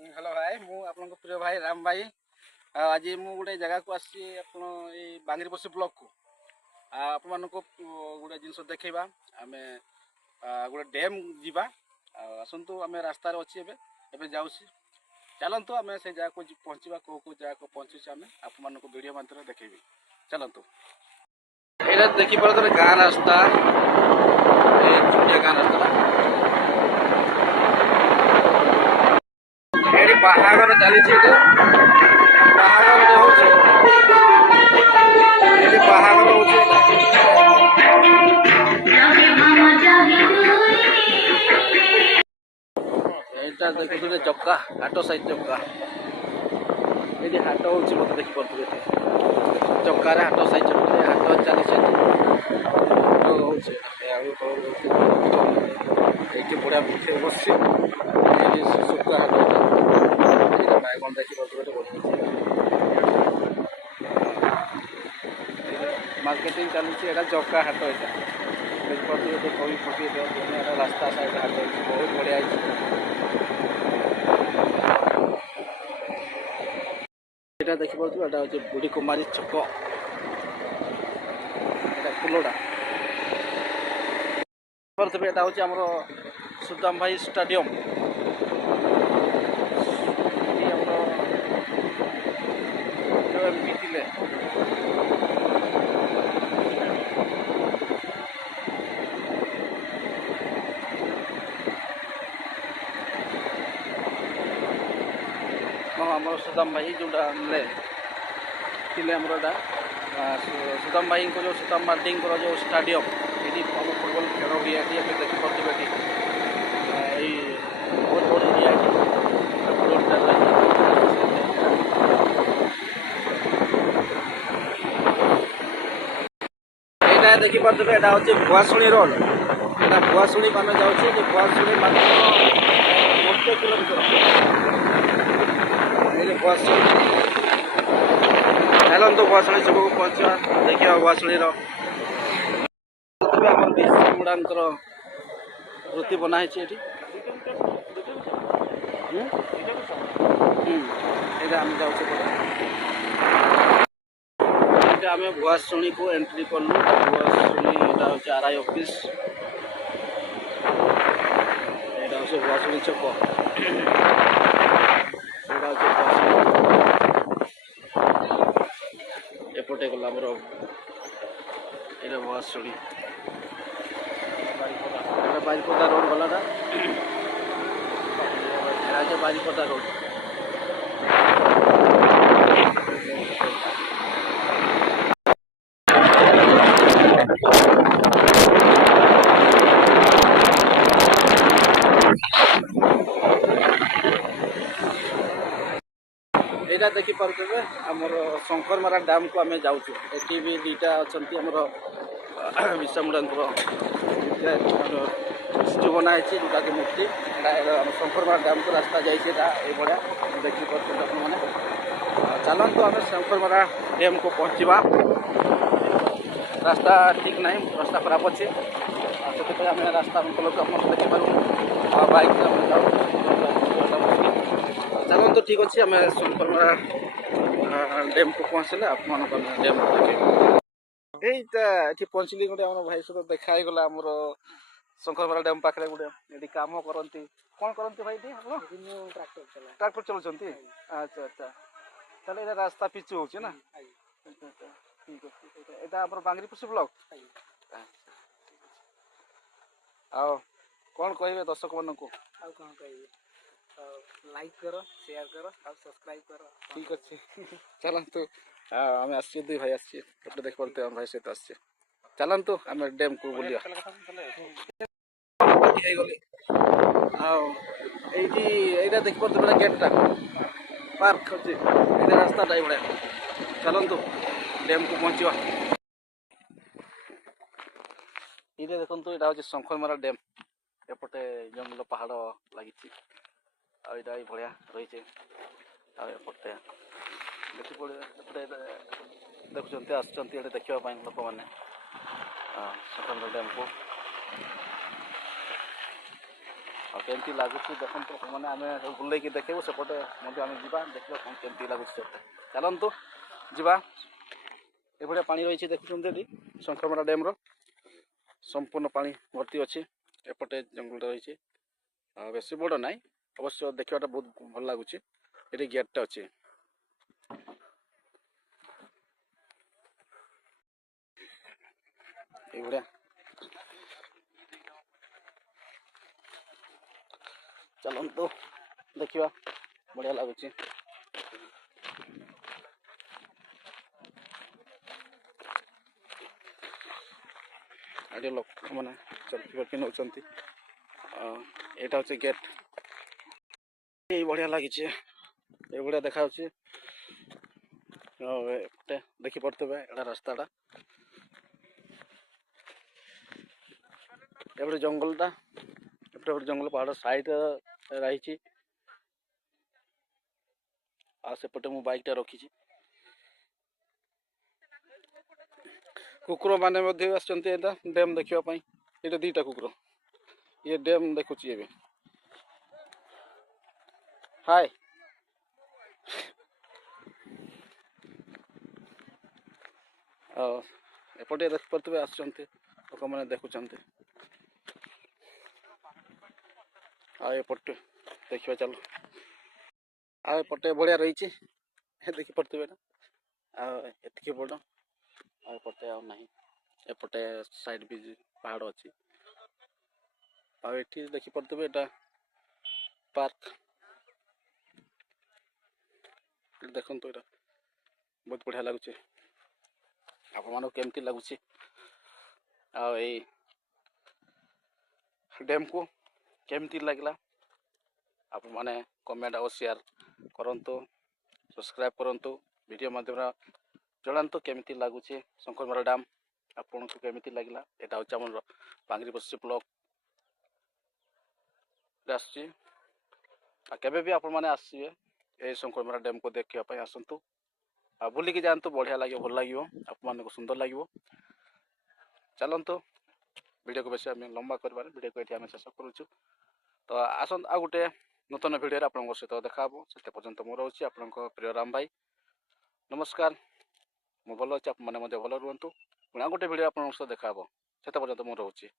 Hello भाई मु आपन प्रिय भाई राम भाई आज मु गोटे जगह को आसी बांगीरपशी ब्लॉक को आपण गोटे जिनस देखा आम गोटे डैम जीवा आसतु आम रास्तार अच्छी एवं जाऊँ चलतु आम से जगह को पहुँचा कौ कौ जगह को पहुँचुचे आम आपण वीडियो माध्यम देखेबी चलतु ये देखिए गाँ रास्ता गाँ रास्ता बाहागर चली बाहागर यहाँ देखुए चक्का हाट साइड चक्का ये हाट हो देखिए चक्कार हाट साइड हाट चली बढ़िया बस शुक्र हाट बैगन देखिए मार्केटिंग चलुची चक्का हाट यहाँ देखिए कवि फुटी रास्ता साइड हाट बहुत बढ़िया यहाँ देखिए यहाँ हूँ बुढ़ी कुमारी छक फुलटा यहाँ हूँ आम सुदाम भाई स्टाडियम एमपी थे आम सुदाम भाई जोटा आमर सुदाम भाई जो सुदाम मार्डी जो स्टाडियम ये फुटबॉल खेल हुए देखिए बहुत बड़ एरिया यहाँ देखिए यहाँ हूँ भुआशुणी रोड यहाँ भुआशुणी आम जाऊँ भुआशुणी मात्र 90 किलोमीटर भुआशुणी चलते भुआशुणी सब पहुँचा देखिए भुआशुणी मुड़ा वृत्ति बनाई आम जाऊँ आम भुआशुणी को एंट्री कलु भुआशुणी यहाँ हूँ आरआई ऑफिस यहाँ हूँ भुआशुणी छक एपटे गला ये भुआशुणी बारिपदा रोड गलाटा बारिपदा रोड यहाँ देखिपे आमर शंकरमारा डैम को आम जाऊँ ये भी दुईटा अच्छा विश्रामुड़ा जो बनाई जोटा कि मूर्ति शंकरमारा डैम को रास्ता जाइए भाया देखिए मैंने चलतु आम शंकरमारा डैम को पहुँचा रास्ता ठीक ना रास्ता खराब अच्छे से आम रास्ता देखिपार बैक चलते ठीक अच्छे आम शंकरमारा डैम को पहुँचले आप डैम को देखिए ये पहुँचली गोटे आम भाई सहित देखाई गला आमर शंकरमारा डैम पाखे गोटे ये कम करती कौन करती भाई ट्रैक्टर चलाउछन्ति अच्छा अच्छा ताले ये रास्ता पिचु होची ना अच्छा ठीक अछि एटा आमर बांगीरपशी ब्लॉक आओ कौन कहबे दर्शक मन को आउ कौन कहबे लाइक करो शेयर करो और सब्सक्राइब करो ठीक अच्छे चलतु आम आस दुई भाई आसपटे देख पारे आम भाई सहित आस चलतु आम डैम को बुलिया यहाँ देख पारे गेटा पार्क अच्छे ये रास्ताटा ये भाया चलतु डैम को पहुँचा ये देखो यहाँ हूँ शंकरमारा डैम एपटे जंगल पहाड़ लगी आईटा भाया रही एपटे देखिए देखुं आसुँच देखापी लोक मैंने शंकरमारा डैम को ଆଉ କେମିତି ଲାଗୁଛି ଦେଖନ୍ତୁ ମାନେ ଆମେ ସବୁ ବୁଲେଇକି ଦେଖେଇବୁ ସେପଟେ ମଧ୍ୟ ଆମେ ଯିବା ଦେଖିବା କ'ଣ କେମିତି ଲାଗୁଛି ସେପଟେ ଚାଲନ୍ତୁ ଯିବା। ଏଭଳିଆ ପାଣି ରହିଛି ଦେଖୁଛନ୍ତି ଏଠି ଶଙ୍ଖମରା ଡ୍ୟାମ୍ର ସମ୍ପୂର୍ଣ୍ଣ ପାଣି ଭର୍ତ୍ତି ଅଛି। ଏପଟେ ଜଙ୍ଗଲଟା ରହିଛି ଆଉ ବେଶୀ ବଡ଼ ନାହିଁ ଅବଶ୍ୟ ଦେଖିବାଟା ବହୁତ ଭଲ ଲାଗୁଛି। ଏଠି ଗେଟ୍ଟା ଅଛି। ଏଇଭଳିଆ ଚାଲନ୍ତୁ ଦେଖିବା ବଢ଼ିଆ ଲାଗୁଛି। ଏଠି ଲୋକମାନେ ଚକି ନେଉଛନ୍ତି। ଏଇଟା ହେଉଛି ଗେଟ୍। ଏଇ ବଢ଼ିଆ ଲାଗିଛି ଏଇଭଳିଆ ଦେଖାଯାଉଛି। ଏପଟେ ଦେଖିପାରୁଥିବେ ଏଇଟା ରାସ୍ତାଟା ଏପଟେ ଜଙ୍ଗଲଟା ଏପଟେ ଗୋଟେ ଜଙ୍ଗଲ ପାହାଡ଼ ସାଇଡ଼୍ ରହିଛି। ଆଉ ସେପଟେ ମୁଁ ବାଇକ୍ଟା ରଖିଛି। କୁକୁର ମାନେ ମଧ୍ୟ ଆସିଛନ୍ତି ଏଇଟା ଡ୍ୟାମ୍ ଦେଖିବା ପାଇଁ। ଏଇଟା ଦୁଇଟା କୁକୁର ଇଏ ଡ୍ୟାମ୍ ଦେଖୁଛି ଏବେ। ହାଏ ଆଉ ଏପଟେ ଦେଖିପାରୁଥିବେ ଆସୁଛନ୍ତି ଲୋକମାନେ ଦେଖୁଛନ୍ତି। ଆଉ ଏପଟେ ଦେଖିବା ଚାଲ। ଆଉ ଏପଟେ ବଢ଼ିଆ ରହିଛି ଦେଖିପାରୁଥିବେ ନା ଆଉ ଏତିକି ବଡ଼ ଆଉ ଏପଟେ ଆଉ ନାହିଁ। ଏପଟେ ସାଇଡ୍ ବି ପାହାଡ଼ ଅଛି। ଆଉ ଏଠି ଦେଖିପାରୁଥିବେ ଏଇଟା ପାର୍କ। ଦେଖନ୍ତୁ ଏଇଟା ବହୁତ ବଢ଼ିଆ ଲାଗୁଛି। ଆପଣମାନଙ୍କୁ କେମିତି ଲାଗୁଛି ଆଉ ଏଇ ଡ୍ୟାମ୍କୁ କେମିତି ଲାଗିଲା ଆପଣମାନେ କମେଣ୍ଟ ଆଉ ସେୟାର କରନ୍ତୁ, ସବସ୍କ୍ରାଇବ୍ କରନ୍ତୁ, ଭିଡ଼ିଓ ମାଧ୍ୟମରେ ଜଣାନ୍ତୁ କେମିତି ଲାଗୁଛି ଶଙ୍ଖମରା ଡ୍ୟାମ୍ ଆପଣଙ୍କୁ କେମିତି ଲାଗିଲା। ଏଇଟା ହେଉଛି ଆମର ବାଙ୍ଗିରିପୋଷି ବ୍ଲକ୍ରେ ଆସୁଛି। ଆଉ କେବେ ବି ଆପଣମାନେ ଆସିବେ ଏଇ ଶଙ୍ଖମରା ଡ୍ୟାମ୍କୁ ଦେଖିବା ପାଇଁ ଆସନ୍ତୁ ଆଉ ବୁଲିକି ଯାଆନ୍ତୁ। ବଢ଼ିଆ ଲାଗିବ, ଭଲ ଲାଗିବ, ଆପଣମାନଙ୍କୁ ସୁନ୍ଦର ଲାଗିବ। ଚାଲନ୍ତୁ ଭିଡ଼ିଓକୁ ବେଶୀ ଆମେ ଲମ୍ବା କରିବାରେ ଭିଡ଼ିଓକୁ ଏଠି ଆମେ ଶେଷ କରୁଛୁ। ତ ଆସନ୍ତୁ ଆଉ ଗୋଟେ ନୂତନ ଭିଡ଼ିଓରେ ଆପଣଙ୍କ ସହିତ ଦେଖା ହେବ। ସେତେ ପର୍ଯ୍ୟନ୍ତ ମୁଁ ରହୁଛି ଆପଣଙ୍କ ପ୍ରିୟ ରାମ ଭାଇ। ନମସ୍କାର। ମୁଁ ଭଲ ଅଛି, ଆପଣମାନେ ମଧ୍ୟ ଭଲ ରୁହନ୍ତୁ। ପୁଣି ଆଉ ଗୋଟେ ଭିଡ଼ିଓ ଆପଣଙ୍କ ସହିତ ଦେଖା ହେବ। ସେତେ ପର୍ଯ୍ୟନ୍ତ ମୁଁ ରହୁଛି।